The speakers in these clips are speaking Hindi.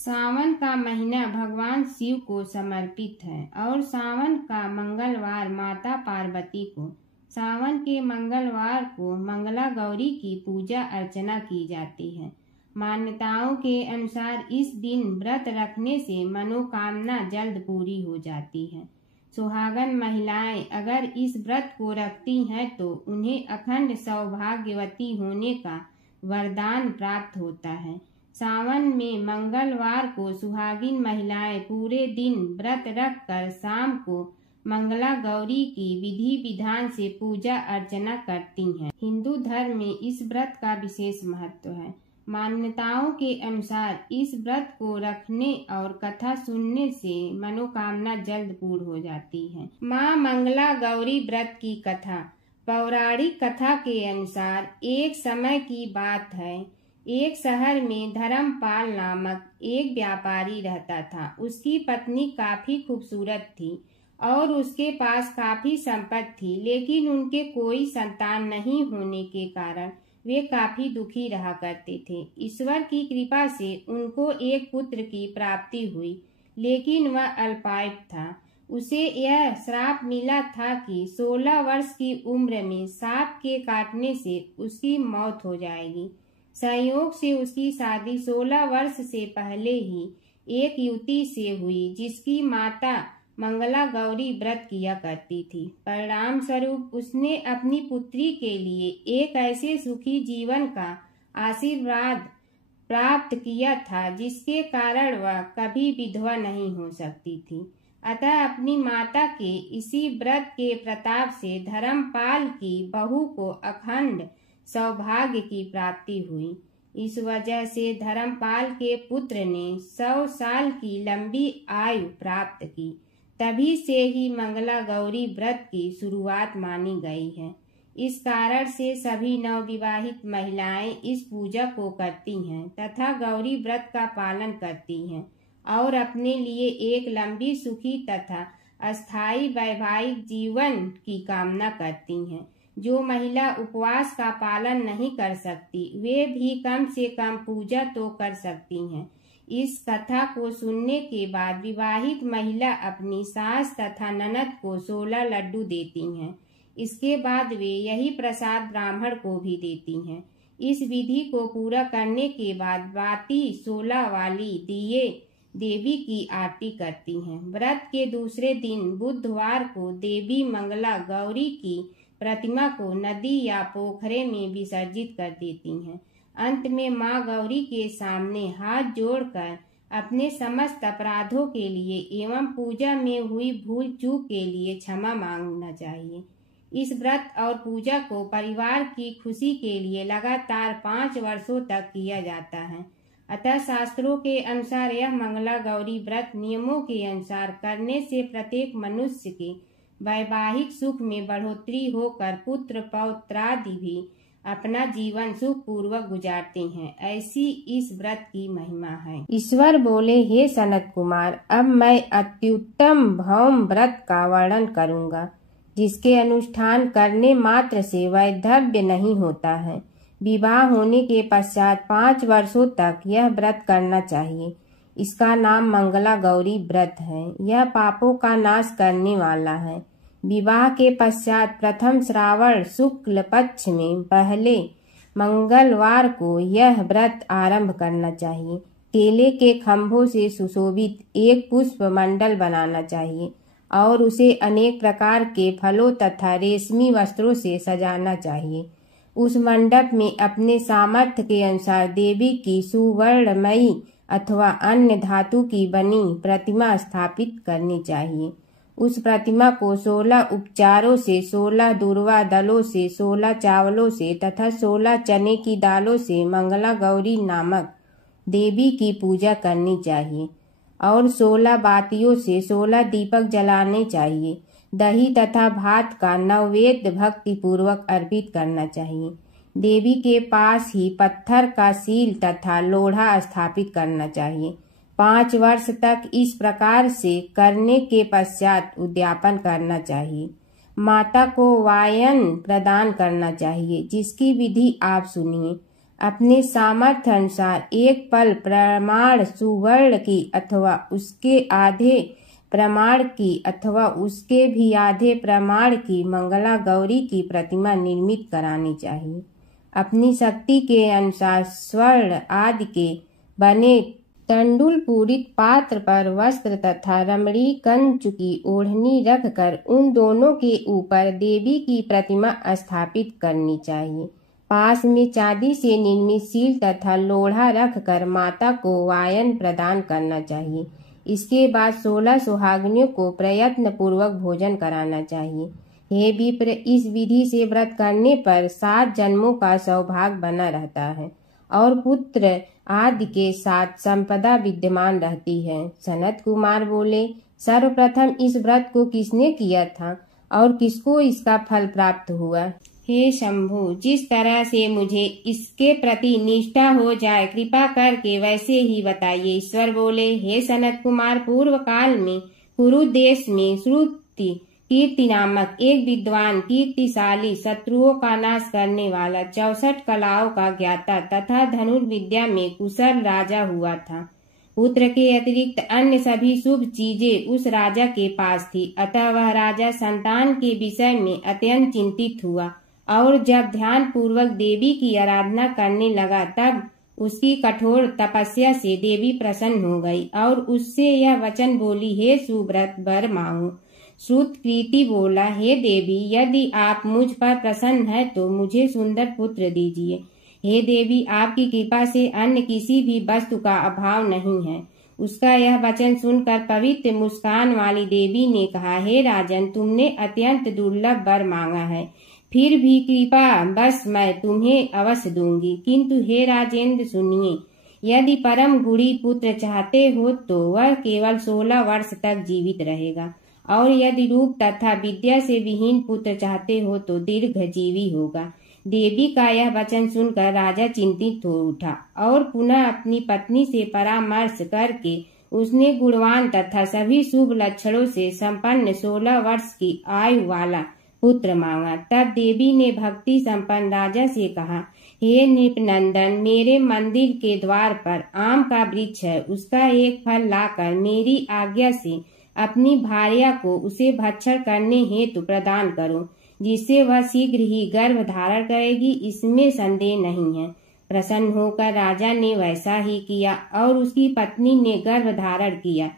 सावन का महीना भगवान शिव को समर्पित है और सावन का मंगलवार माता पार्वती को। सावन के मंगलवार को मंगला गौरी की पूजा अर्चना की जाती है। मान्यताओं के अनुसार इस दिन व्रत रखने से मनोकामना जल्द पूरी हो जाती है। सुहागन महिलाएं अगर इस व्रत को रखती हैं तो उन्हें अखंड सौभाग्यवती होने का वरदान प्राप्त होता है। सावन में मंगलवार को सुहागिन महिलाएं पूरे दिन व्रत रखकर शाम को मंगला गौरी की विधि विधान से पूजा अर्चना करती हैं। हिंदू धर्म में इस व्रत का विशेष महत्व है। मान्यताओं के अनुसार इस व्रत को रखने और कथा सुनने से मनोकामना जल्द पूर्ण हो जाती है। माँ मंगला गौरी व्रत की कथा। पौराणिक कथा के अनुसार एक समय की बात है, एक शहर में धर्मपाल नामक एक व्यापारी रहता था। उसकी पत्नी काफी खूबसूरत थी और उसके पास काफी संपत्ति थी, लेकिन उनके कोई संतान नहीं होने के कारण वे काफी दुखी रहा करते थे। ईश्वर की कृपा से उनको एक पुत्र की प्राप्ति हुई, लेकिन वह अल्पायु था। उसे यह श्राप मिला था कि 16 वर्ष की उम्र में सांप के काटने से उसकी मौत हो जाएगी। संयोग से उसकी शादी 16 वर्ष से पहले ही एक युवती से हुई जिसकी माता मंगला गौरी व्रत किया करती थी। परिणाम स्वरूप उसने अपनी पुत्री के लिए एक ऐसे सुखी जीवन का आशीर्वाद प्राप्त किया था जिसके कारण वह कभी विधवा नहीं हो सकती थी। अतः अपनी माता के इसी व्रत के प्रताप से धर्मपाल की बहू को अखंड सौभाग्य की प्राप्ति हुई। इस वजह से धर्मपाल के पुत्र ने 100 साल की लंबी आयु प्राप्त की। तभी से ही मंगला गौरी व्रत की शुरुआत मानी गई है। इस कारण से सभी नवविवाहित महिलाएं इस पूजा को करती हैं तथा गौरी व्रत का पालन करती हैं और अपने लिए एक लंबी सुखी तथा अस्थायी वैवाहिक जीवन की कामना करती हैं। जो महिला उपवास का पालन नहीं कर सकती वे भी कम से कम पूजा तो कर सकती हैं। इस कथा को सुनने के बाद विवाहित महिला अपनी सास तथा ननद को 16 लड्डू देती हैं। इसके बाद वे यही प्रसाद ब्राह्मण को भी देती हैं। इस विधि को पूरा करने के बाद बाती 16 वाली दिए देवी की आरती करती हैं। व्रत के दूसरे दिन बुधवार को देवी मंगला गौरी की प्रतिमा को नदी या पोखरे में विसर्जित कर देती हैं। अंत में मां गौरी के सामने हाथ जोड़कर अपने समस्त अपराधों के लिए एवं पूजा में हुई भूल चूक के लिए क्षमा मांगना चाहिए। इस व्रत और पूजा को परिवार की खुशी के लिए लगातार 5 वर्षों तक किया जाता है। अतः शास्त्रों के अनुसार यह मंगला गौरी व्रत नियमों के अनुसार करने से प्रत्येक मनुष्य के वैवाहिक सुख में बढ़ोतरी होकर पुत्र पौत्रादि भी अपना जीवन सुख पूर्वक गुजारते हैं। ऐसी इस व्रत की महिमा है। ईश्वर बोले, हे सनत कुमार, अब मैं अत्युत्तम भौम व्रत का वर्णन करूंगा, जिसके अनुष्ठान करने मात्र से वैधव्य नहीं होता है। विवाह होने के पश्चात 5 वर्षों तक यह व्रत करना चाहिए। इसका नाम मंगला गौरी व्रत है। यह पापों का नाश करने वाला है। विवाह के पश्चात प्रथम श्रावण शुक्ल पक्ष में पहले मंगलवार को यह व्रत आरंभ करना चाहिए। केले के खम्भों से सुशोभित एक पुष्प मंडल बनाना चाहिए और उसे अनेक प्रकार के फलों तथा रेशमी वस्त्रों से सजाना चाहिए। उस मंडप में अपने सामर्थ्य के अनुसार देवी की सुवर्णमयी अथवा अन्य धातु की बनी प्रतिमा स्थापित करनी चाहिए। उस प्रतिमा को 16 उपचारों से, 16 दूर्वा दलों से, 16 चावलों से तथा 16 चने की दालों से मंगला गौरी नामक देवी की पूजा करनी चाहिए और 16 बातियों से 16 दीपक जलाने चाहिए। दही तथा भात का नैवेद्य भक्ति पूर्वक अर्पित करना चाहिए। देवी के पास ही पत्थर का सील तथा लोढ़ा स्थापित करना चाहिए। 5 वर्ष तक इस प्रकार से करने के पश्चात उद्यापन करना चाहिए। माता को वायन प्रदान करना चाहिए, जिसकी विधि आप सुनिए। अपने सामर्थ्य अनुसार एक पल प्रमाण सुवर्ण की अथवा उसके आधे प्रमाण की अथवा उसके भी आधे प्रमाण की मंगला गौरी की प्रतिमा निर्मित करानी चाहिए। अपनी शक्ति के अनुसार स्वर्ण आदि के बने तंडुल पूरित पात्र पर वस्त्र तथा रमणी कंच की ओढ़नी रखकर उन दोनों के ऊपर देवी की प्रतिमा स्थापित करनी चाहिए। पास में चांदी से निर्मित सील तथा लोढ़ा रखकर माता को वायन प्रदान करना चाहिए। इसके बाद 16 सुहागिनियों को प्रयत्न पूर्वक भोजन कराना चाहिए। हे विप्र, इस विधि से व्रत करने पर 7 जन्मों का सौभाग्य बना रहता है और पुत्र आदि के साथ संपदा विद्यमान रहती है। सनत कुमार बोले, सर्वप्रथम इस व्रत को किसने किया था और किसको इसका फल प्राप्त हुआ? हे शंभु, जिस तरह से मुझे इसके प्रति निष्ठा हो जाए कृपा करके वैसे ही बताइए। ईश्वर बोले, हे सनत कुमार, पूर्व काल में कुरु देश में श्रुति कीर्ति नामक एक विद्वान कीर्तिशाली शत्रुओं का नाश करने वाला 64 कलाओं का ज्ञाता तथा धनुर्विद्या में कुशल राजा हुआ था। पुत्र के अतिरिक्त अन्य सभी शुभ चीजें उस राजा के पास थी। अतः वह राजा संतान के विषय में अत्यंत चिंतित हुआ और जब ध्यान पूर्वक देवी की आराधना करने लगा तब उसकी कठोर तपस्या से देवी प्रसन्न हो गई और उससे यह वचन बोली, हे सुव्रत, वर मांगो। श्रुत कीर्ति बोला, हे देवी, यदि आप मुझ पर प्रसन्न है तो मुझे सुंदर पुत्र दीजिए। हे देवी, आपकी कृपा से अन्य किसी भी वस्तु का अभाव नहीं है। उसका यह वचन सुनकर पवित्र मुस्कान वाली देवी ने कहा, हे राजन, तुमने अत्यंत दुर्लभ वर मांगा है, फिर भी कृपा बस मैं तुम्हें अवश्य दूंगी। किंतु हे राजेंद्र सुनिए, यदि परम गुणी पुत्र चाहते हो तो वह केवल 16 वर्ष तक जीवित रहेगा और यदि रूप तथा विद्या से विहीन पुत्र चाहते हो तो दीर्घजीवी होगा। देवी का यह वचन सुनकर राजा चिंतित हो उठा और पुनः अपनी पत्नी से परामर्श करके उसने गुणवान तथा सभी शुभ लक्षणों से संपन्न 16 वर्ष की आयु वाला पुत्र मांगा। तब देवी ने भक्ति संपन्न राजा से कहा, हे नृपनंदन, मेरे मंदिर के द्वार पर आम का वृक्ष है, उसका एक फल लाकर मेरी आज्ञा से अपनी भार्या को उसे भक्षण करने हेतु प्रदान करो, जिससे वह शीघ्र ही गर्भ धारण करेगी, इसमें संदेह नहीं है। प्रसन्न होकर राजा ने वैसा ही किया और उसकी पत्नी ने गर्भ धारण किया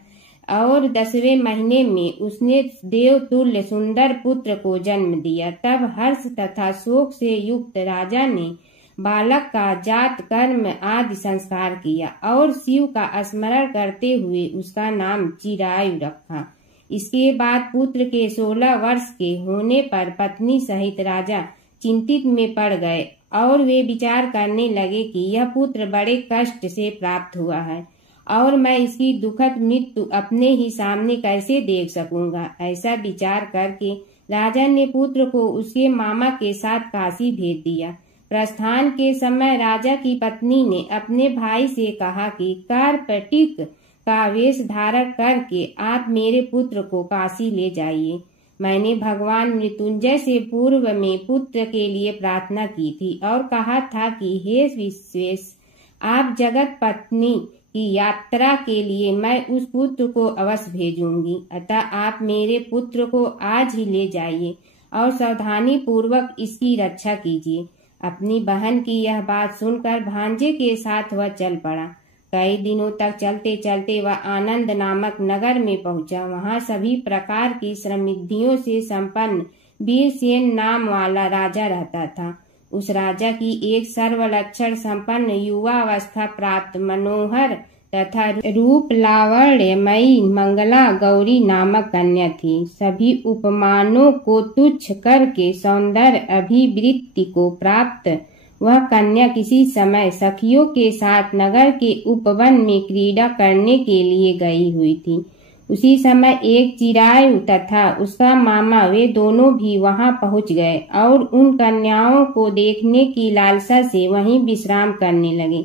और 10वें महीने में उसने देवतुल्य सुंदर पुत्र को जन्म दिया। तब हर्ष तथा शोक से युक्त राजा ने बालक का जात कर्म आदि संस्कार किया और शिव का स्मरण करते हुए उसका नाम चिरायु रखा। इसके बाद पुत्र के 16 वर्ष के होने पर पत्नी सहित राजा चिंतित में पड़ गए और वे विचार करने लगे कि यह पुत्र बड़े कष्ट से प्राप्त हुआ है और मैं इसकी दुखद मृत्यु अपने ही सामने कैसे देख सकूंगा। ऐसा विचार करके राजा ने पुत्र को उसके मामा के साथ काशी भेज दिया। प्रस्थान के समय राजा की पत्नी ने अपने भाई से कहा कि कार्पटिक का वेश धारण करके आप मेरे पुत्र को काशी ले जाइए। मैंने भगवान मृत्युंजय से पूर्व में पुत्र के लिए प्रार्थना की थी और कहा था कि हे विश्वेश, आप जगत पत्नी की यात्रा के लिए मैं उस पुत्र को अवश्य भेजूंगी। अतः आप मेरे पुत्र को आज ही ले जाइए और सावधानी पूर्वक इसकी रक्षा कीजिए। अपनी बहन की यह बात सुनकर भांजे के साथ वह चल पड़ा। कई दिनों तक चलते चलते वह आनंद नामक नगर में पहुंचा। वहां सभी प्रकार की समृद्धियों से संपन्न वीरसेन नाम वाला राजा रहता था। उस राजा की एक सर्वलक्षण संपन्न युवावस्था प्राप्त मनोहर तथा रूप लावण्यमयी मंगला गौरी नामक कन्या थी। सभी उपमानों को तुच्छ करके सौंदर्य अभिवृत्ति को प्राप्त वह कन्या किसी समय सखियों के साथ नगर के उपवन में क्रीड़ा करने के लिए गई हुई थी। उसी समय एक चिरायु तथा उसका मामा वे दोनों भी वहां पहुंच गए और उन कन्याओं को देखने की लालसा से वहीं विश्राम करने लगे।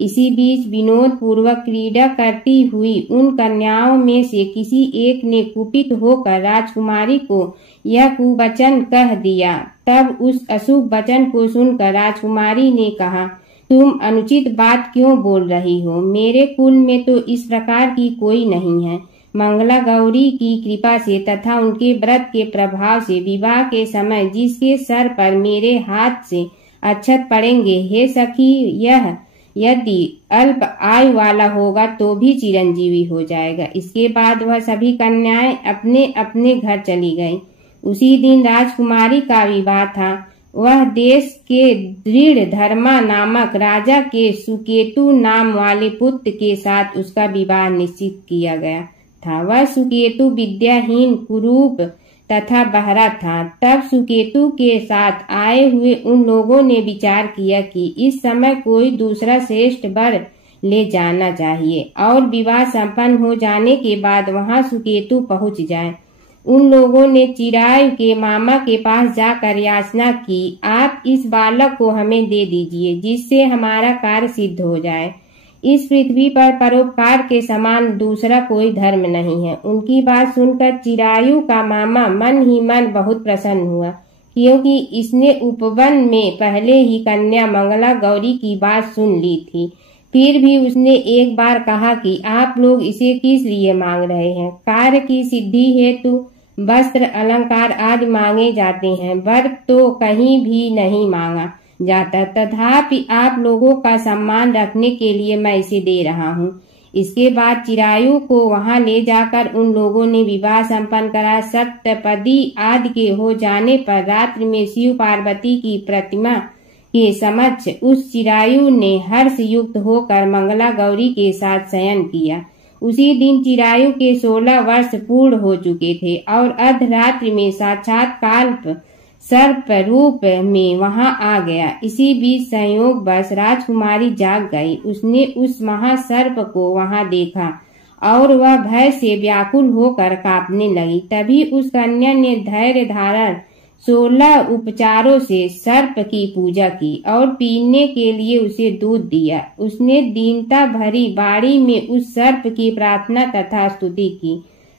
इसी बीच विनोद पूर्वक क्रीड़ा करती हुई उन कन्याओं में से किसी एक ने कुपित होकर राजकुमारी को यह कुवचन कह दिया। तब उस अशुभ वचन को सुनकर राजकुमारी ने कहा, तुम अनुचित बात क्यों बोल रही हो? मेरे कुल में तो इस प्रकार की कोई नहीं है। मंगला गौरी की कृपा से तथा उनके व्रत के प्रभाव से विवाह के समय जिसके सर पर मेरे हाथ से अक्षत पड़ेंगे, हे सखी, यह यदि अल्प आयु वाला होगा तो भी चिरंजीवी हो जाएगा। इसके बाद वह सभी कन्याएं अपने अपने घर चली गईं। उसी दिन राजकुमारी का विवाह था। वह देश के दृढ़ धर्मा नामक राजा के सुकेतु नाम वाले पुत्र के साथ उसका विवाह निश्चित किया गया था। वह सुकेतु विद्याहीन, कुरूप तथा बहरा था। तब सुकेतु के साथ आए हुए उन लोगों ने विचार किया कि इस समय कोई दूसरा श्रेष्ठ वर ले जाना चाहिए और विवाह संपन्न हो जाने के बाद वहां सुकेतु पहुंच जाए। उन लोगों ने चिरायु के मामा के पास जाकर याचना की, आप इस बालक को हमें दे दीजिए जिससे हमारा कार्य सिद्ध हो जाए। इस पृथ्वी पर परोपकार के समान दूसरा कोई धर्म नहीं है। उनकी बात सुनकर चिरायु का मामा मन ही मन बहुत प्रसन्न हुआ, क्योंकि इसने उपवन में पहले ही कन्या मंगला गौरी की बात सुन ली थी। फिर भी उसने एक बार कहा कि आप लोग इसे किस लिए मांग रहे हैं? कार्य की सिद्धि हेतु वस्त्र, अलंकार आदि मांगे जाते हैं, वर तो कहीं भी नहीं मांगा जाता। तथापि आप लोगों का सम्मान रखने के लिए मैं इसे दे रहा हूँ। इसके बाद चिरायु को वहां ले जाकर उन लोगों ने विवाह संपन्न करा। सप्तपदी आदि के हो जाने पर रात्रि में शिव पार्वती की प्रतिमा के समक्ष उस चिरायु ने हर्ष युक्त होकर मंगला गौरी के साथ शयन किया। उसी दिन चिरायु के 16 वर्ष पूर्ण हो चुके थे और अर्धरात्रि में साक्षात काल्प सर्प रूप में वहां आ गया। इसी बीच संयोग बस राजकुमारी जाग गई। उसने उस महासर्प को वहां देखा और वह भय से व्याकुल होकर कांपने लगी। तभी उस कन्या ने धैर्य धारण 16 उपचारों से सर्प की पूजा की और पीने के लिए उसे दूध दिया। उसने दीनता भरी बाणी में उस सर्प की प्रार्थना तथा स्तुति की।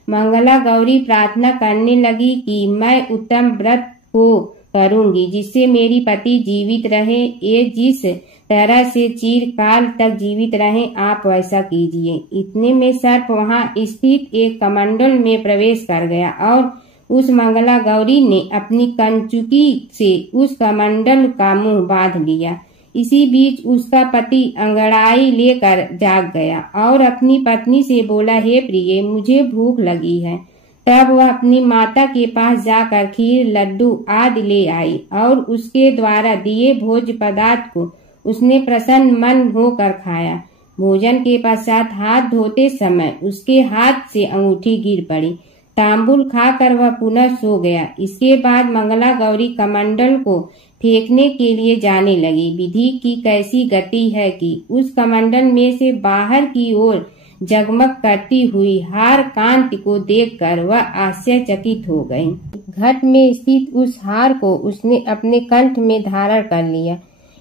मंगला गौरी प्रार्थना करने लगी कि मैं उत्तम व्रत को करूंगी जिससे मेरी पति जीवित रहे। ये जिस तरह से चिरकाल तक जीवित रहे, आप वैसा कीजिए। इतने में सर्प वहां स्थित एक कमंडल में प्रवेश कर गया और उस मंगला गौरी ने अपनी कंचुकी से उस कमंडल का मुंह बांध लिया। इसी बीच उसका पति अंगड़ाई लेकर जाग गया और अपनी पत्नी से बोला, हे प्रिय, मुझे भूख लगी है। तब वह अपनी माता के पास जाकर खीर, लड्डू आदि ले आई और उसके द्वारा दिए भोज्य पदार्थ को उसने प्रसन्न मन होकर खाया। भोजन के पश्चात हाथ धोते समय उसके हाथ से अंगूठी गिर पड़ी। तांबुल खाकर वह पुनः सो गया। इसके बाद मंगला गौरी कमंडल को फेंकने के लिए जाने लगी। विधि की कैसी गति है कि उस कमंडल में से बाहर की ओर जगमग करती हुई हार कांति को देखकर वह आश्चर्यचकित हो गई। घट में स्थित उस हार को उसने अपने कंठ में धारण कर लिया।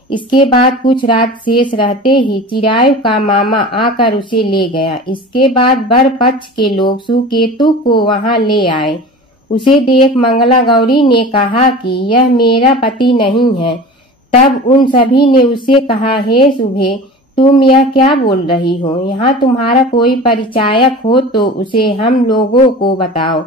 इसके बाद कुछ रात शेष रहते ही चिरायु का मामा आकर उसे ले गया। इसके बाद वर पक्ष के लोग सुकेतु को वहां ले आए। उसे देख मंगला गौरी ने कहा कि यह मेरा पति नहीं है। तब उन सभी ने उससे कहा, हे शुभे, तुम यह क्या बोल रही हो? यहाँ तुम्हारा कोई परिचायक हो तो उसे हम लोगों को बताओ।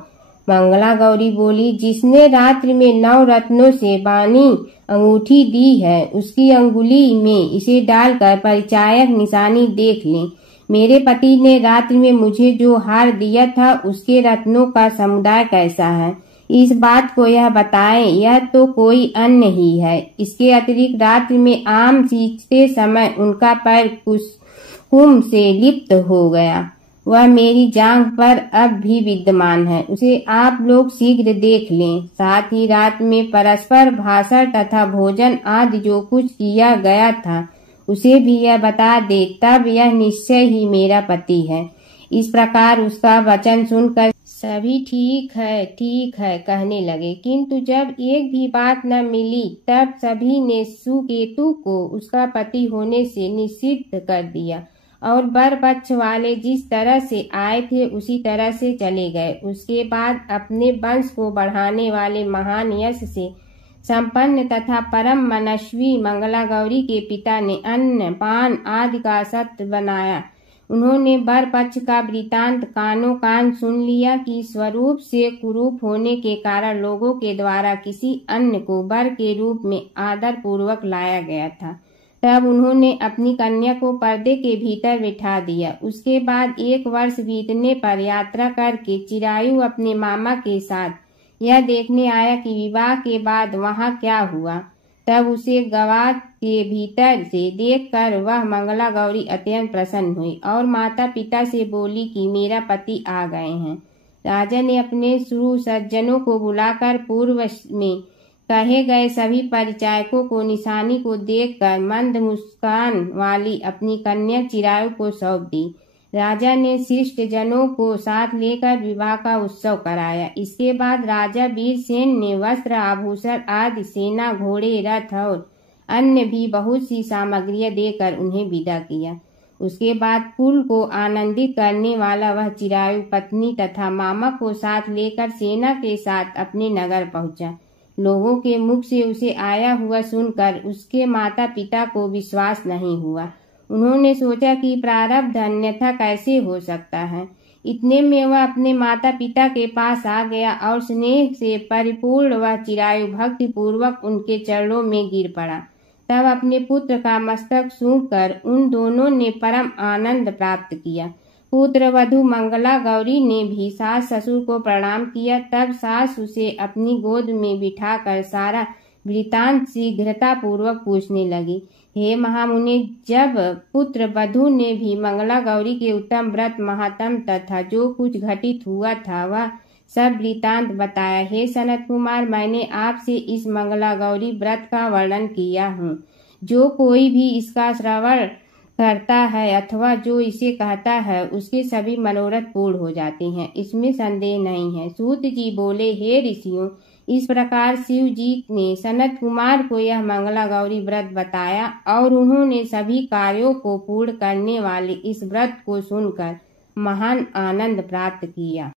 मंगला गौरी बोली, जिसने रात्रि में 9 रत्नों से बानी अंगूठी दी है, उसकी अंगुली में इसे डालकर परिचायक निशानी देख लें। मेरे पति ने रात्रि में मुझे जो हार दिया था उसके रत्नों का समुदाय कैसा है, इस बात को यह बताएं। यह तो कोई अन्य ही है। इसके अतिरिक्त रात्रि में आम सींचते समय उनका पैर कुसुम से लिप्त हो गया। वह मेरी जांघ पर अब भी विद्यमान है। उसे आप लोग शीघ्र देख लें। साथ ही रात में परस्पर भाषण तथा भोजन आदि जो कुछ किया गया था उसे भी यह बता दे, तब यह निश्चय ही मेरा पति है। इस प्रकार उसका वचन सुनकर सभी ठीक है कहने लगे। किंतु जब एक भी बात न मिली तब सभी ने सुकेतु को उसका पति होने से निश्चित कर दिया और वर पक्ष वाले जिस तरह से आए थे उसी तरह से चले गए। उसके बाद अपने वंश को बढ़ाने वाले महान यश से संपन्न तथा परम मनस्वी मंगला गौरी के पिता ने अन्न पान आदि का सत्य बनाया। उन्होंने वर पक्ष का वृतांत कानों कान सुन लिया कि स्वरूप से कुरूप होने के कारण लोगों के द्वारा किसी अन्य को वर के रूप में आदर पूर्वक लाया गया था। तब उन्होंने अपनी कन्या को पर्दे के भीतर बिठा दिया। उसके बाद 1 वर्ष बीतने पर यात्रा करके चिरायु अपने मामा के साथ यह देखने आया कि विवाह के बाद वहाँ क्या हुआ। तब उसे गवात के भीतर से देखकर वह मंगला गौरी अत्यंत प्रसन्न हुई और माता पिता से बोली कि मेरा पति आ गए हैं। राजा ने अपने श्रू सज्जनों को बुलाकर पूर्व में कहे गए सभी परिचायकों को निशानी को देखकर मंद मुस्कान वाली अपनी कन्या चिरायु को सौंप दी। राजा ने शिष्ट जनों को साथ लेकर विवाह का उत्सव कराया। इसके बाद राजा वीरसेन ने वस्त्र आभूषण आदि सेना घोड़े रथ और अन्य भी बहुत सी सामग्रियां देकर उन्हें विदा किया। उसके बाद कुल को आनंदित करने वाला वह चिरायु पत्नी तथा मामा को साथ लेकर सेना के साथ अपने नगर पहुंचा। लोगों के मुख से उसे आया हुआ सुनकर उसके माता पिता को विश्वास नहीं हुआ। उन्होंने सोचा कि प्रारब्ध अन्यथा कैसे हो सकता है। इतने में वह अपने माता पिता के पास आ गया और स्नेह से परिपूर्ण वह चिरायु भक्ति पूर्वक उनके चरणों में गिर पड़ा। तब अपने पुत्र का मस्तक सूंघकर उन दोनों ने परम आनंद प्राप्त किया। पुत्र वधू मंगला गौरी ने भी सास ससुर को प्रणाम किया। तब सास उसे अपनी गोद में बिठाकर सारा वृतांत शीघ्रता पूर्वक पूछने लगी। हे महामुनि, जब पुत्र वधू ने भी मंगला गौरी के उत्तम व्रत महात्म तथा जो कुछ घटित हुआ था वह सब वृतांत बताया। हे सनत कुमार, मैंने आपसे इस मंगला गौरी व्रत का वर्णन किया हूँ। जो कोई भी इसका श्रवण करता है अथवा जो इसे कहता है उसके सभी मनोरथ पूर्ण हो जाते हैं, इसमें संदेह नहीं है। सूत जी बोले, हे ऋषियों, इस प्रकार शिव जी ने सनत कुमार को यह मंगला गौरी व्रत बताया और उन्होंने सभी कार्यों को पूर्ण करने वाले इस व्रत को सुनकर महान आनंद प्राप्त किया।